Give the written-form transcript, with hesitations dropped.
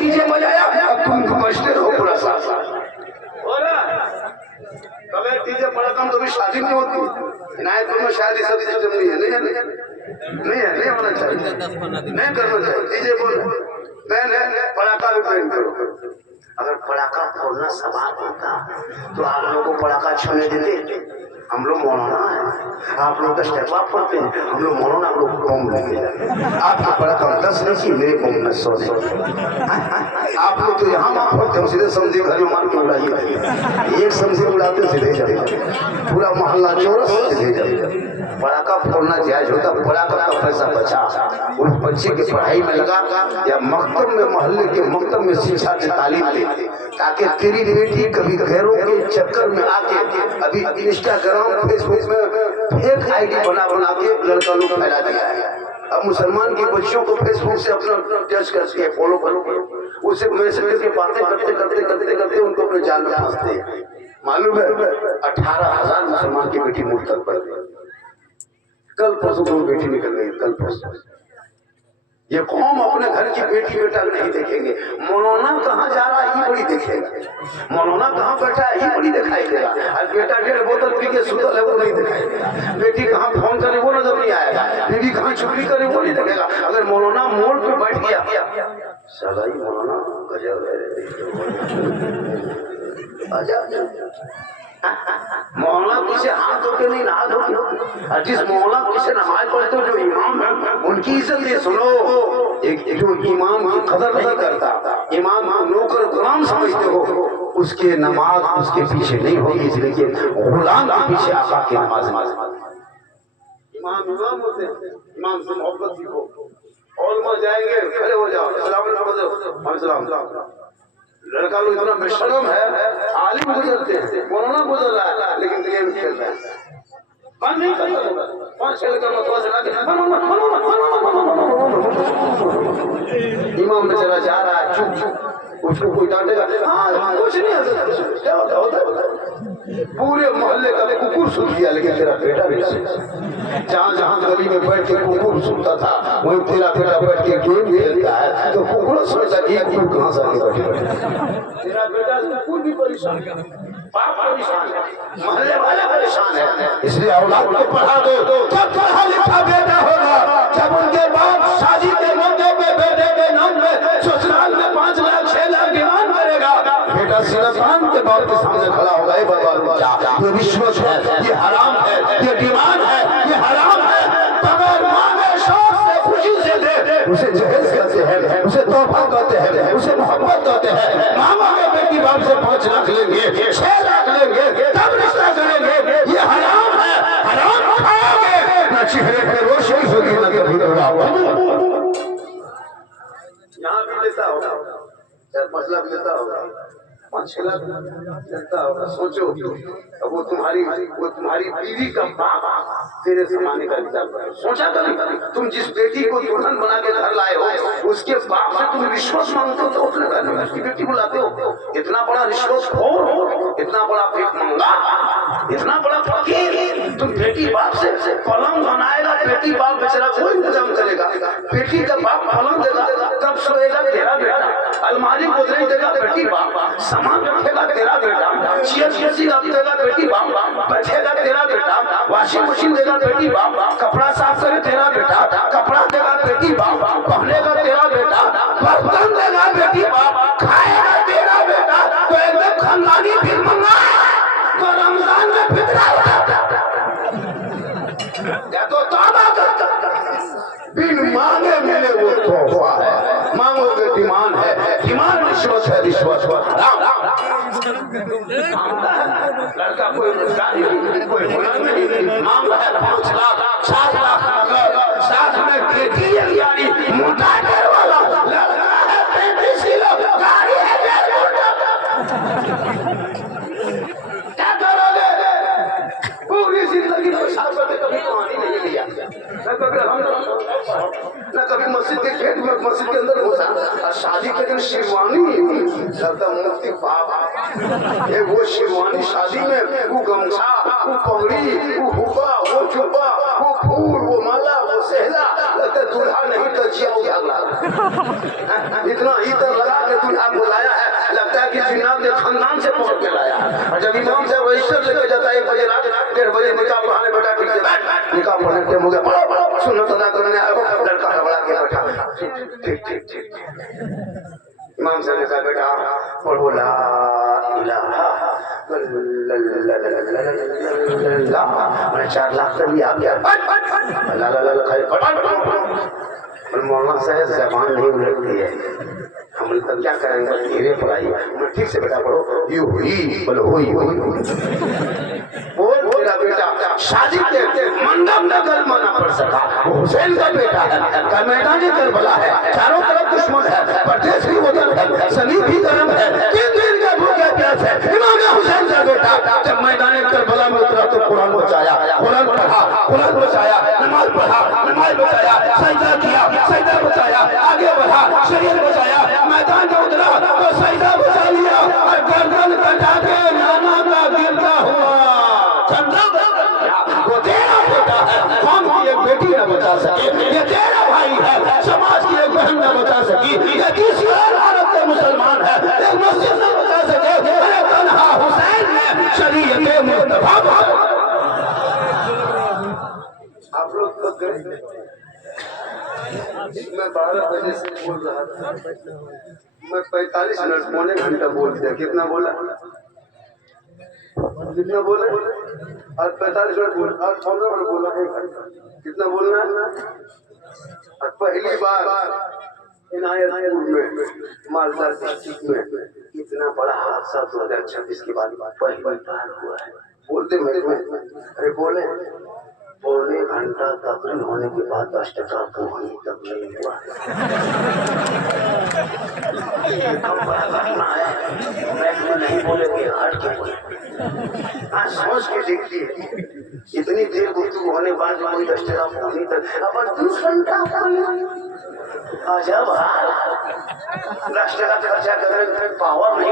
DJ बजाया, अब तुम बजते रहो पूरा साथ हो ना। कभी डीजे बड़ा कम तो भी शादी नहीं होती, इनायत में शादी सब सिस्टम नहीं है, नहीं होना चाहिए, नहीं करना चाहिए। डीजे बोल नहीं पटाखा भी बैन करो। अगर पटाखा फोड़ना सवाल होता तो आप लोगों को पटाखा छूने देते? हम लोग मौलाना है, आप लोग स्टेपा फोड़ते हैं, हम लोग मौलाना, आप लोग बम लेके आपका पटाखा 10 नहीं, मेरे बम में 100 आप लोग तो यहाँ मार फोड़ते हो, सीधे समझे घर में मार के उड़ाइए, एक समझे उड़ाते सीधे जाए, पूरा मोहल्ला चौरस सीधे जाए। पटाखा फोड़ना जायज होता, पटाखा का पैसा बचा उस बच्चे की पढ़ाई में लगा या मकतब में, मोहल्ले के मकतब में शिक्षा की तालीम दे, ताकि तेरी बेटी कभी घरों के चक्कर में आके अभी इंस्टाग्राम फेसबुक में फेक आईडी बना के लड़का लोग फैला दिया है। अब मुसलमान के बच्चों को फेसबुक से अपना टच करके फॉलो करो, उससे मैसेज की बातें करते उनको अपने जाल में फंसते हैं। मालूम है 18,000 मुसलमान की बेटी मुर्तद पड़ गई, कल परसों को बेटी निकल गई, कल परसों। ये कौम अपने घर की बेटी बेटा नहीं देखेंगे, मौलाना कहाँ जा रहा है ये बड़ी देखेगा, मौलाना कहाँ बैठा है ये बड़ी दिखाई देगा, और बेटा 1.5 बोतल पी के सुतल है वो नहीं दिखाई देगा, बेटी कहाँ फोन करे वो नजर नहीं आएगा, बीवी कहाँ चुगली करे वो नहीं देखेगा। अगर मौलाना मोड़ पे बैठ गया, सगाई मौलाना गजब है, मौला किसे हाथ धो के नहीं नहा धो, और जिस मौला किसे नमाज पढ़ते हो जो इमाम है उनकी इज्जत ये सुनो। एक जो इमाम की कदर नहीं करता, इमाम नौकर गुलाम समझते हो, उसके नमाज उसके पीछे नहीं होगी, इसलिए कि गुलाम के पीछे आका की नमाज। इमाम होते हैं, इमाम से मोहब्बत सीखो। औलमा जाएंगे खड़े हो जाओ, सलाम। लड़का लोग इतना बेशरम है, आलिम गुजरते हैं, मौलाना गुजर रहा है लेकिन गेम खेल रहा है, बंद नहीं करता, 5-6 का मतलब चला के इमाम बेचारा जा रहा है, चुप, उसको कोई डांटेगा कुछ नहीं है, क्या होता है पूरे मोहल्ले का कुकुर सुन लिया, लेकिन तेरा बेटा नहीं सुनता। जहाँ गली में बैठ के कुकुर सुनता था वहीं तेरा बेटा बैठ के गेम खेलता है, तो कुकुर सोचता एक कुकुर कहाँ से आगे बैठे, तेरा बेटा कुकुर भी परेशान, बाप परेशान है, मोहल्ले वाले परेशान है, इसलिए औलाद को पढ़ा दो। जब पढ़ा लिखा बेटा होगा, जब उनके बाप शादी के मौके पे बेटे के नाम पे ससुराल में 5 लाख 6 लाख डिमांड करेगा, बेटा सिरसान के बाप के सामने खड़ा होगा, ये बाबा ये रिश्वत है, ये हराम है, ये डिमांड है, ये हराम है, बगैर मांगे शौक से खुशी से दे, उसे जहेज कहते हैं, उसे तोहफा कहते हैं, उसे मोहब्बत कहते हैं। मांगोगे बेटी बाप से 5 लाख लेंगे, 6 लाख लेंगे, तब रिश्ता करेंगे, ये हराम है, हराम खाओगे ना चेहरे पे रोशनी होगी ना कभी यहाँ भी लेता होगा, 4-5 लाख लेता होगा, 5-6 लाख लेता होगा। सोचो अब वो तुम्हारी बीवी का बाप तेरे जमाने का हिसाब है, सोचा कभी तुम जिस बेटी को दुल्हन बना के घर लाए हो उसके बाप से तुम रिश्वत मांगते हो, तो उसकी बेटी को लाते हो। इतना बड़ा रिश्वतखोर हो, इतना बड़ा भीख मंगा, इतना बड़ा फकीर, तुम बेटी बाप से पलंग बनाएगा, बेटी बाप बेचारा कोई इंतजाम करेगा, बेटी का बाप पलंग देगा तब सोएगा तेरा बेटा, अलमारी गोदरेज देगा बेटी बाप, सामान रखेगा तेरा बेटा, चेयर कुर्सी रखेगा बेटी बाप, बैठेगा तेरा बेटा, वॉशिंग मशीन देगा बेटी बाप, कपड़ा साफ करे तेरा बेटा, कपड़ा देगा बेटी बाप, पहनेगा तेरा बेटा, बर्तन देगा बेटी बाप, खाएगा तेरा बेटा, तो एकदम खानदानी भीख मंगा तो रमजान में फितरा या तो तौबा करता, बिन मांगे मिले वो तोहफा है, मांगोगे डिमांड है, डिमांड रिश्वत है, रिश्वत लड़का कोई कोई नहीं मांग रहा है 5 लाख 7 लाख नगद, साथ में खेती यानी मोटा कर वाला लड़का है 35 किलो गाड़ी है, क्या करोगे? पूरी जिंदगी पेशाब करके कभी पानी नहीं लिया, न कभी मस्जिद के खेत में मस्जिद के अंदर घुसा, शादी के दिन शिरवानी लगता मुफ्ती बाबा ये वो शिरवानी शादी में वो गमछा वो पगड़ी वो हुब्बा वो जुब्बा वो फूल वो माला वो सहला लगता दूल्हा नहीं तो जिया उजाला इतना इतर लगा के दूल्हा बुलाया है लगता है कि जिन्नात ने खानदान से पकड़ के लाया है। और जब इमाम साहब रजिस्टर लेकर जाता है 1 बजे रात 1:30 बजे निकाह पढ़ाने बैठा ठीक से निकाह पढ़ने के मुझे सुन्नत अदा करने आया लड़का हड़बड़ा के बैठा ठीक ठीक ठीक इमाम साहब ने कहा बेटा पढ़ो ला इलाहा मैंने 4 लाख तक भी आ गया ला ला ला खाई और मौलाना साहब जबान नहीं उलटती है हम तब क्या करेंगे धीरे पढ़ाई मैं ठीक से बेटा पढ़ो यू हुई बोलो हुई बोल मेरा बेटा शादी के मंडप में कलमा ना पढ़ सका हुसैन का बेटा है मैदान करबला है चारों तरफ दुश्मन है परदेश भी वतन है सलीब भी गरम है 3 दिन का भूखे प्यास है इमाम हुसैन का बेटा जब मैदान करबला में उतरा तो कुरान बचाया कुरान पढ़ा कुरान बचाया नमाज पढ़ा नमाज बचाया सजदा किया सजदा बचाया आगे बढ़ा शरीर बचाया मैदान में उतरा तो सजदा बचा लिया और गर्दन कटा के नाना का गिरता हुआ वो तेरा बेटा है कौम की एक बेटी न बचा सके ये तेरा भाई है समाज की एक बहन न बचा सकी ये किसी और औरत के मुसलमान है एक मस्जिद न बचा सके अरे तन्हा हुसैन ने शरीयत मुस्तफा आप लोग तो मैं 12 बजे से बोल रहा था मैं 45 मिनट पौने घंटा बोल दिया कितना बोला और 45 मिनट बोल और 15 मिनट बोला 1 घंटा कितना बोलना है और पहली बार इनायतपुर में मालदा डिस्ट्रिक्ट में इतना बड़ा हादसा 2026 के बाद पहली बार हुआ है बोलते मेरे में अरे बोले पौने घंटा तकरीर होने के बाद 10 टका कमाई तक नहीं हुआ मैं नहीं बोले कि हट के बोले सोच के देखिए इतनी देर गुफ्तगू होने बाद कोई 10 टका पहुंची तक अब 2 घंटा अजब 10 टका खर्चा करने पावर नहीं